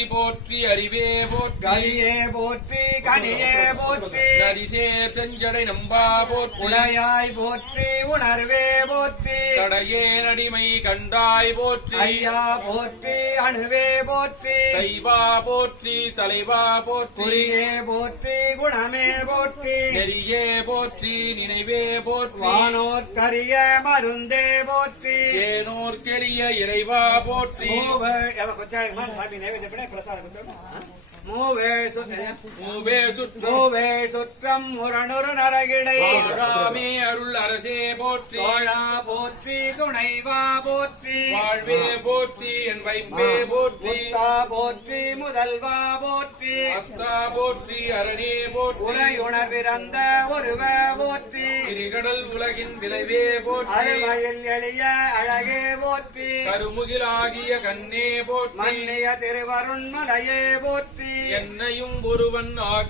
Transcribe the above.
ஆதி போற்றி அறிவே போற்றி கலியே போற்றி கனியே போற்றி நரிசேர் செஞ்சடை நம்பா போற்றி உடையாய் போற்றி உணர்வே போற்றி தடையே நடிமை கண்டாய் போற்றி ஐயா போற்றி அணுவே போற்றி சைவா போற்றி தலைவா போற்றி குறியே போற்றி குணமே போற்றி நெறியே போற்றி நினைவே போற்றி வானோர் கரிய மருந்தே போற்றி ஏனோர் கெளிய இறைவா போற்றி மூவே சுற்றம் முரணுறு நரகிடை ராமே அருள் அரசே போற்றி தோழா போற்றி துணைவா போற்றி வாழ்வே போற்றி என் வைப்பே போற்றி போற்றி முதல்வா போற்றி அஸ்தா போற்றி அரணே போற்றி உரையுணர் பிறந்த ஒருவ போற்றி திரிகடல் உலகின் விளைவே போற்றி அருமையில் எளிய அழகே போற்றி கருமுகிலாகிய கண்ணே போற்றி மன்னிய திருவருண்மலையே போற்றி என்னையும் ஒருவன்